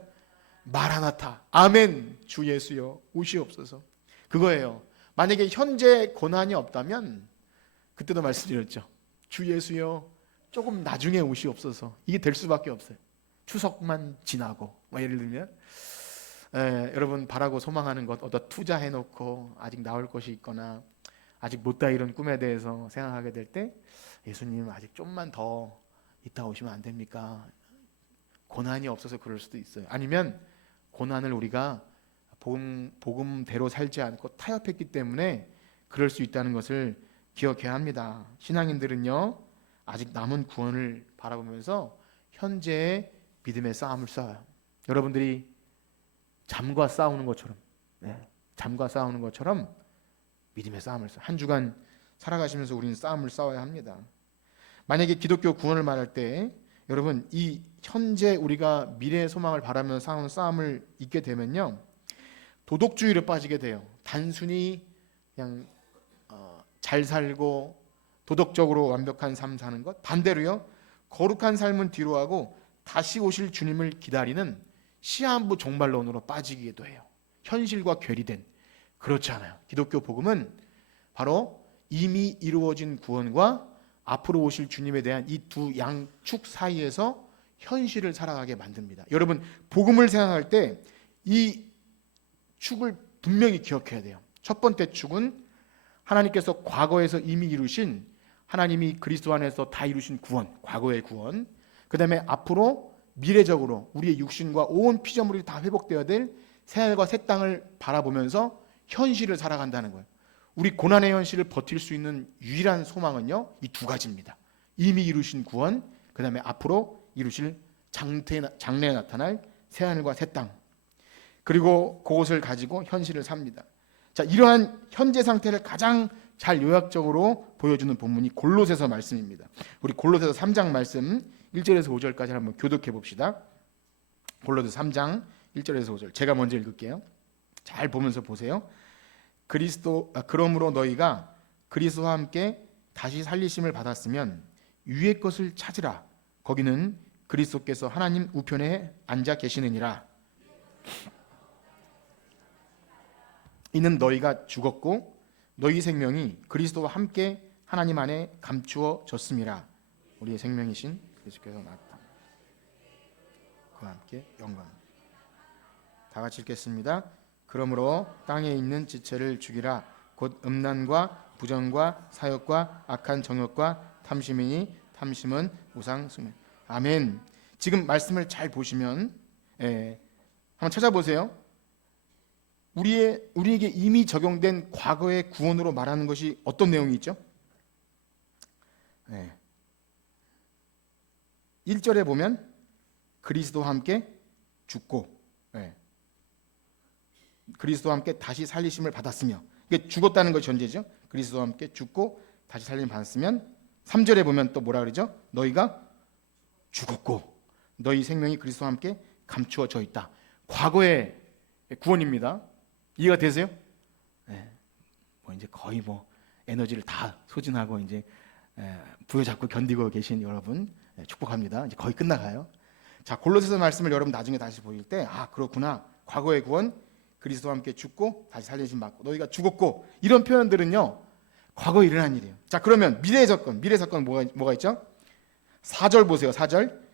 마라나타. 아멘. 주 예수여 오시옵소서. 그거예요. 만약에 현재 고난이 없다면 그때도 말씀드렸죠. 주 예수여 조금 나중에 오시옵소서. 이게 될 수밖에 없어요. 추석만 지나고 뭐 예를 들면 여러분 바라고 소망하는 것 어디다 투자해놓고 아직 나올 것이 있거나 아직 못다 이룬 꿈에 대해서 생각하게 될 때 예수님 아직 좀만 더 이따 오시면 안 됩니까? 고난이 없어서 그럴 수도 있어요. 아니면 고난을 우리가 복음대로 살지 않고 타협했기 때문에 그럴 수 있다는 것을 기억해야 합니다. 신앙인들은요 아직 남은 구원을 바라보면서 현재의 믿음의 싸움을 싸워요. 여러분들이 잠과 싸우는 것처럼, 잠과 싸우는 것처럼 믿음의 싸움을 싸워요. 한 주간 살아가시면서 우리는 싸움을 싸워야 합니다. 만약에 기독교 구원을 말할 때 여러분 이 현재 우리가 미래의 소망을 바라면서 싸우는 싸움을 잊게 되면요 도덕주의로 빠지게 돼요. 단순히 그냥 잘 살고 도덕적으로 완벽한 삶 사는 것, 반대로요 거룩한 삶은 뒤로 하고 다시 오실 주님을 기다리는 시한부 종말론으로 빠지기도 해요. 현실과 괴리된. 그렇지 않아요. 기독교 복음은 바로 이미 이루어진 구원과 앞으로 오실 주님에 대한 이 두 양축 사이에서 현실을 살아가게 만듭니다. 여러분 복음을 생각할 때 이 축을 분명히 기억해야 돼요. 첫 번째 축은 하나님께서 과거에서 이미 이루신, 하나님이 그리스도 안에서 다 이루신 구원, 과거의 구원. 그 다음에 앞으로 미래적으로 우리의 육신과 온 피조물이 다 회복되어야 될 새하늘과 새 땅을 바라보면서 현실을 살아간다는 거예요. 우리 고난의 현실을 버틸 수 있는 유일한 소망은요 이 두 가지입니다. 이미 이루신 구원, 그 다음에 앞으로 이루실 장래에 나타날 새하늘과 새 땅. 그리고 그것을 가지고 현실을 삽니다. 자, 이러한 현재 상태를 가장 잘 요약적으로 보여주는 본문이 골로새서 말씀입니다. 우리 골로새서 3장 말씀 1절에서 5절까지 한번 교독해 봅시다. 골로새 3장 1절에서 5절. 제가 먼저 읽을게요. 잘 보면서 보세요. 그러므로 너희가 그리스도와 함께 다시 살리심을 받았으면 위의 것을 찾으라. 거기는 그리스도께서 하나님 우편에 앉아 계시느니라. 이는 너희가 죽었고 너희 생명이 그리스도와 함께 하나님 안에 감추어졌음이라. 우리의 생명이신 그리스도께서 나타 그와 함께 영광. 다 같이 읽겠습니다. 그러므로 땅에 있는 지체를 죽이라. 곧 음란과 부정과 사욕과 악한 정욕과 탐심이니 탐심은 우상 숭배. 아멘. 지금 말씀을 잘 보시면 한번 찾아보세요. 우리에게 이미 적용된 과거의 구원으로 말하는 것이 어떤 내용이 있죠? 1절에 보면 그리스도와 함께 죽고 그리스도와 함께 다시 살리심을 받았으며, 이게 죽었다는 것이 전제죠. 그리스도와 함께 죽고 다시 살림을 받았으면 3절에 보면 또 뭐라 그러죠? 너희가 죽었고 너희 생명이 그리스도와 함께 감추어져 있다. 과거의 구원입니다. 이해가 되세요? 이제 거의 에너지를 다 소진하고 이제 부여잡고 견디고 계신 여러분 축복합니다. 이제 거의 끝나가요. 자, 골로새서 말씀을 여러분 나중에 다시 보일 때 그렇구나. 과거의 구원, 그리스도와 함께 죽고 다시 살리심 받고 너희가 죽었고, 이런 표현들은요 과거에 일어난 일이에요. 자, 그러면 미래 사건 뭐가 있죠? 4절 보세요. 4절.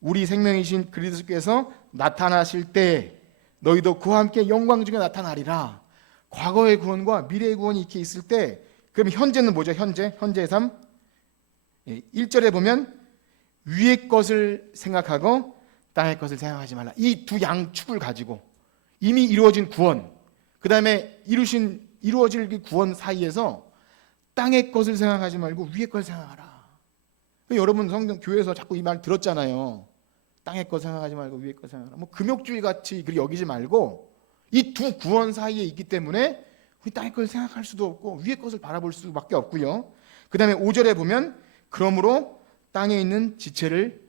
우리 생명이신 그리스도께서 나타나실 때 너희도 그와 함께 영광 중에 나타나리라. 과거의 구원과 미래의 구원이 이렇게 있을 때, 그럼 현재는 뭐죠? 현재의 삶. 1절에 보면 위의 것을 생각하고 땅의 것을 생각하지 말라. 이 두 양축을 가지고 이미 이루어진 구원, 그 다음에 이루어질 구원 사이에서 땅의 것을 생각하지 말고 위의 것을 생각하라. 여러분 성경 교회에서 자꾸 이 말 들었잖아요. 땅의 것 생각하지 말고 위의 것 생각하라. 뭐 금욕주의 같이 그리 여기지 말고 이 두 구원 사이에 있기 때문에 우리 땅의 것을 생각할 수도 없고 위의 것을 바라볼 수밖에 없고요. 그 다음에 5절에 보면 그러므로 땅에 있는 지체를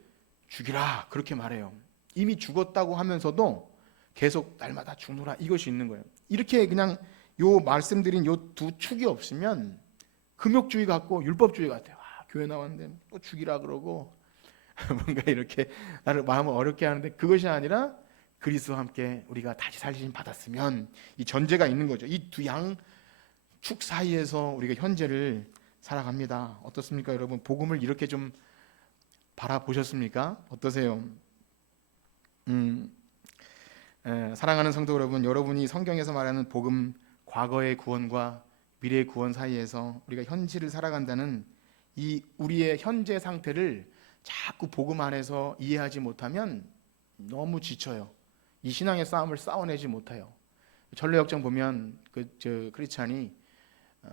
죽이라 그렇게 말해요. 이미 죽었다고 하면서도 계속 날마다 죽노라 이것이 있는 거예요. 이렇게 그냥 요 말씀드린 요 두 축이 없으면 금욕주의 같고 율법주의 같아요. 교회 나왔는데 또 죽이라 그러고 뭔가 이렇게 나를 마음을 어렵게 하는데, 그것이 아니라 그리스도와 함께 우리가 다시 살리심 받았으면 이 전제가 있는 거죠. 이 두 양축 사이에서 우리가 현재를 살아갑니다. 어떻습니까, 여러분? 복음을 이렇게 좀 바라보셨습니까? 어떠세요? 사랑하는 성도 여러분, 여러분이 성경에서 말하는 복음, 과거의 구원과 미래의 구원 사이에서 우리가 현실을 살아간다는 이 우리의 현재 상태를 자꾸 복음 안에서 이해하지 못하면 너무 지쳐요. 이 신앙의 싸움을 싸워내지 못해요. 전례역정 보면 크리스찬이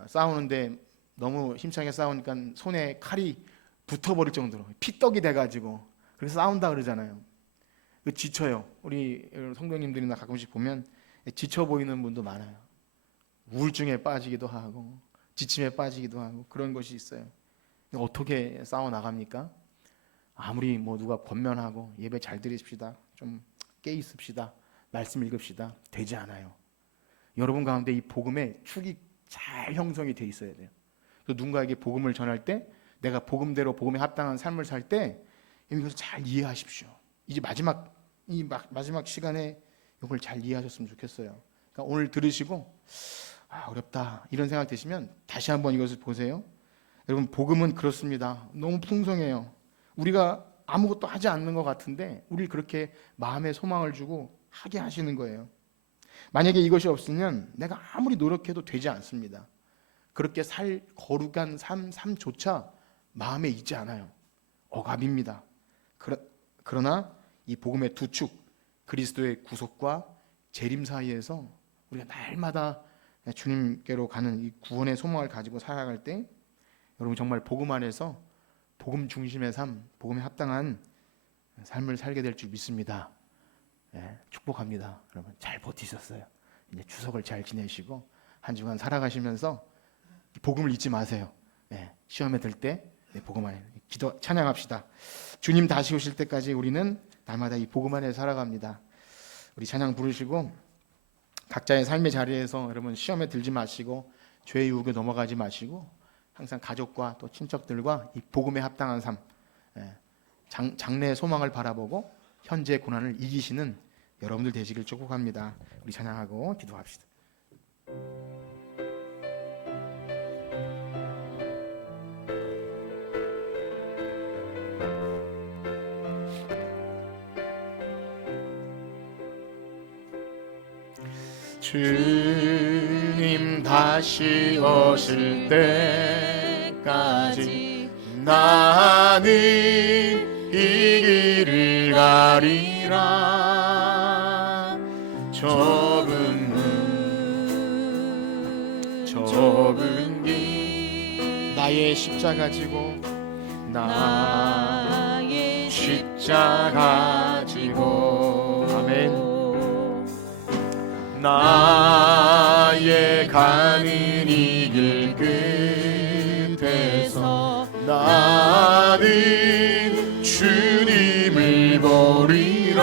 싸우는데 너무 힘차게 싸우니까 손에 칼이 붙어버릴 정도로 피떡이 돼가지고 그래서 싸운다 그러잖아요. 지쳐요. 우리 성도님들이나 가끔씩 보면 지쳐 보이는 분도 많아요. 우울증에 빠지기도 하고 지침에 빠지기도 하고 그런 것이 있어요. 어떻게 싸워 나갑니까? 아무리 뭐 누가 권면하고 예배 잘 드리십시다, 좀 깨 있읍시다, 말씀 읽읍시다, 되지 않아요. 여러분 가운데 이 복음의 축이 잘 형성이 돼 있어야 돼요. 또 누군가에게 복음을 전할 때 내가 복음대로 복음에 합당한 삶을 살 때 이것을 잘 이해하십시오. 이제 마지막 시간에 이걸 잘 이해하셨으면 좋겠어요. 그러니까 오늘 들으시고 어렵다 이런 생각 드시면 다시 한번 이것을 보세요. 여러분 복음은 그렇습니다. 너무 풍성해요. 우리가 아무것도 하지 않는 것 같은데 우리 그렇게 마음에 소망을 주고 하게 하시는 거예요. 만약에 이것이 없으면 내가 아무리 노력해도 되지 않습니다. 그렇게 살 거룩한 삶조차 마음에 있지 않아요. 억압입니다. 그러나 이 복음의 두 축, 그리스도의 구속과 재림 사이에서 우리가 날마다 주님께로 가는 이 구원의 소망을 가지고 살아갈 때 여러분 정말 복음 안에서 복음 중심의 삶, 복음에 합당한 삶을 살게 될 줄 믿습니다. 축복합니다. 여러분 잘 버티셨어요. 이제 추석을 잘 지내시고 한 주간 살아가시면서 복음을 잊지 마세요. 시험에 들 때 복음 안에 기도 찬양합시다. 주님 다시 오실 때까지 우리는 날마다 이 복음 안에 살아갑니다. 우리 찬양 부르시고 각자의 삶의 자리에서 여러분 시험에 들지 마시고 죄의 유혹에 넘어가지 마시고 항상 가족과 또 친척들과 이 복음에 합당한 삶, 장래의 소망을 바라보고 현재의 고난을 이기시는 여러분들 되시길 축복합니다. 우리 찬양하고 기도합시다. 주님 다시 오실 때까지 나는 이 길을 가리라. 좁은 길 나의 십자가 지고 나의 십자가 지고 아멘. 나의 가는 이 길 끝에서 나는 주님을 보리라.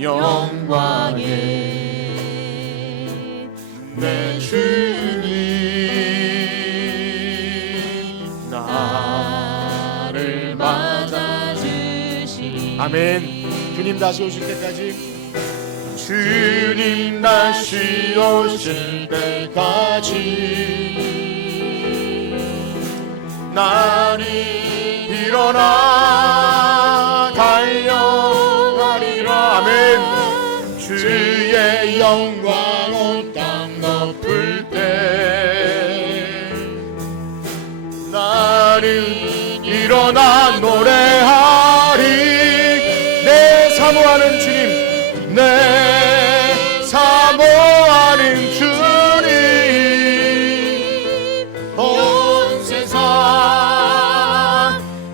영광의 내 주님 나를 맞아주시리. 아멘. 주님 다시 오실 때까지 주님 다시 오실 때까지 나는 일어나 달려가리라. 아멘. 주의 영광 온 땅 덮을 때 나는 일어나 노래하리. 내 사모하는 주님, 내 사모하는 주님, 온 세상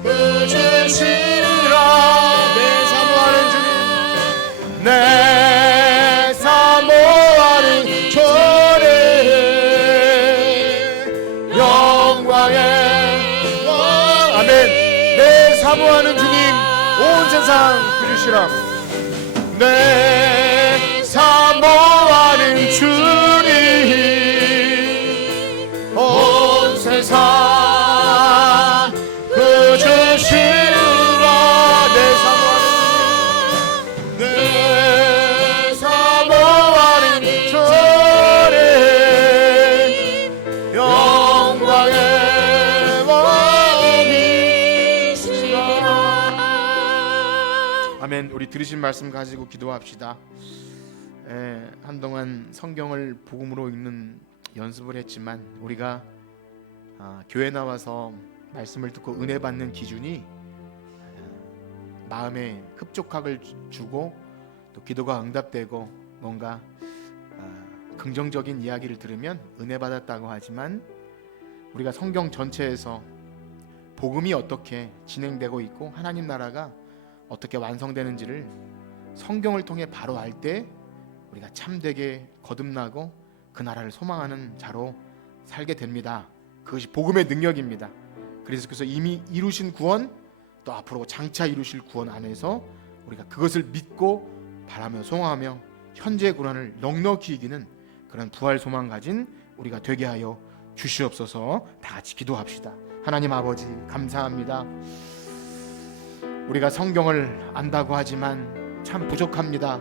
그 주시라. 내 사모하는 주님, 내 사모하는 주님, 영광의 왕. 아멘. 내 사모하는 주님, 온 세상 그 주시라. 내 사모하는 주님, 온 세상 그 주시라. 내 사모하는 주님, 영광의 왕이시라. 아멘. 우리 들으신 말씀 가지고 기도합시다. 한동안 성경을 복음으로 읽는 연습을 했지만 우리가 교회 나와서 말씀을 듣고 은혜 받는 기준이 마음에 흡족함을 주고 또 기도가 응답되고 뭔가 긍정적인 이야기를 들으면 은혜 받았다고 하지만 우리가 성경 전체에서 복음이 어떻게 진행되고 있고 하나님 나라가 어떻게 완성되는지를 성경을 통해 바로 알 때 우리가 참되게 거듭나고 그 나라를 소망하는 자로 살게 됩니다. 그것이 복음의 능력입니다. 그래서 이미 이루신 구원, 또 앞으로 장차 이루실 구원 안에서 우리가 그것을 믿고 바라며 소망하며 현재의 고난을 넉넉히 이기는 그런 부활 소망 가진 우리가 되게 하여 주시옵소서. 다 같이 기도합시다. 하나님 아버지, 감사합니다. 우리가 성경을 안다고 하지만 참 부족합니다.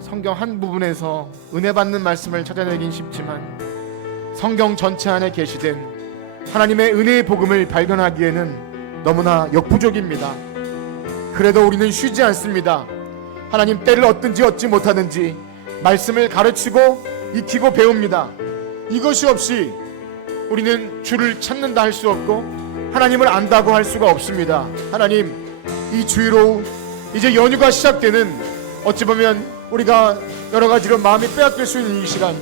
성경 한 부분에서 은혜 받는 말씀을 찾아내긴 쉽지만 성경 전체 안에 계시된 하나님의 은혜의 복음을 발견하기에는 너무나 역부족입니다. 그래도 우리는 쉬지 않습니다. 하나님, 때를 얻든지 얻지 못하든지 말씀을 가르치고 익히고 배웁니다. 이것이 없이 우리는 주를 찾는다 할 수 없고 하나님을 안다고 할 수가 없습니다. 하나님, 이 주일로 이제 연휴가 시작되는, 어찌 보면 우리가 여러 가지로 마음이 빼앗길 수 있는 이 시간,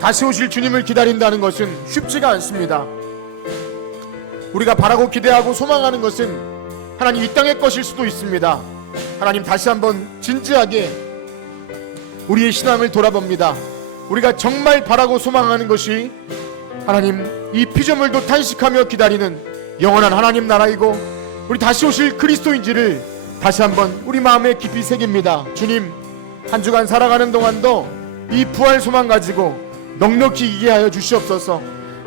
다시 오실 주님을 기다린다는 것은 쉽지가 않습니다. 우리가 바라고 기대하고 소망하는 것은 하나님 이 땅의 것일 수도 있습니다. 하나님, 다시 한번 진지하게 우리의 신앙을 돌아봅니다. 우리가 정말 바라고 소망하는 것이 하나님 이 피조물도 탄식하며 기다리는 영원한 하나님 나라이고 우리 다시 오실 그리스도인지를 다시 한번 우리 마음에 깊이 새깁니다. 주님, 한 주간 살아가는 동안도 이 부활 소망 가지고 넉넉히 이기게 하여 주시옵소서.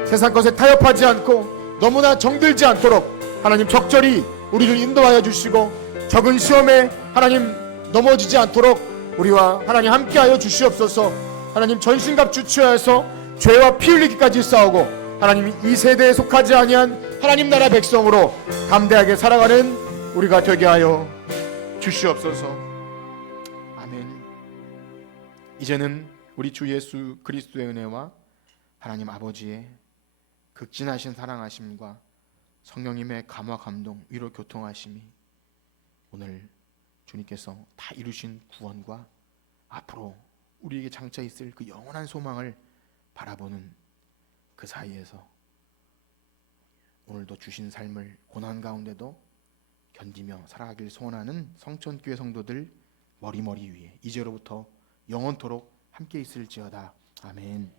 세상 것에 타협하지 않고 너무나 정들지 않도록 하나님 적절히 우리를 인도하여 주시고 적은 시험에 하나님 넘어지지 않도록 우리와 하나님 함께하여 주시옵소서. 하나님, 전신갑주 취하여서 죄와 피 흘리기까지 싸우고 하나님 이 세대에 속하지 아니한 하나님 나라 백성으로 담대하게 살아가는 우리가 되게 하여 주시옵소서. 아멘. 이제는 우리 주 예수 그리스도의 은혜와 하나님 아버지의 극진하신 사랑하심과 성령님의 감화 감동 위로 교통하심이 오늘 주님께서 다 이루신 구원과 앞으로 우리에게 장차 있을 그 영원한 소망을 바라보는 그 사이에서 오늘도 주신 삶을 고난 가운데도 견디며 살아가길 소원하는 성천교회 성도들 머리머리 위에 이제로부터 영원토록 함께 있을지어다. 아멘.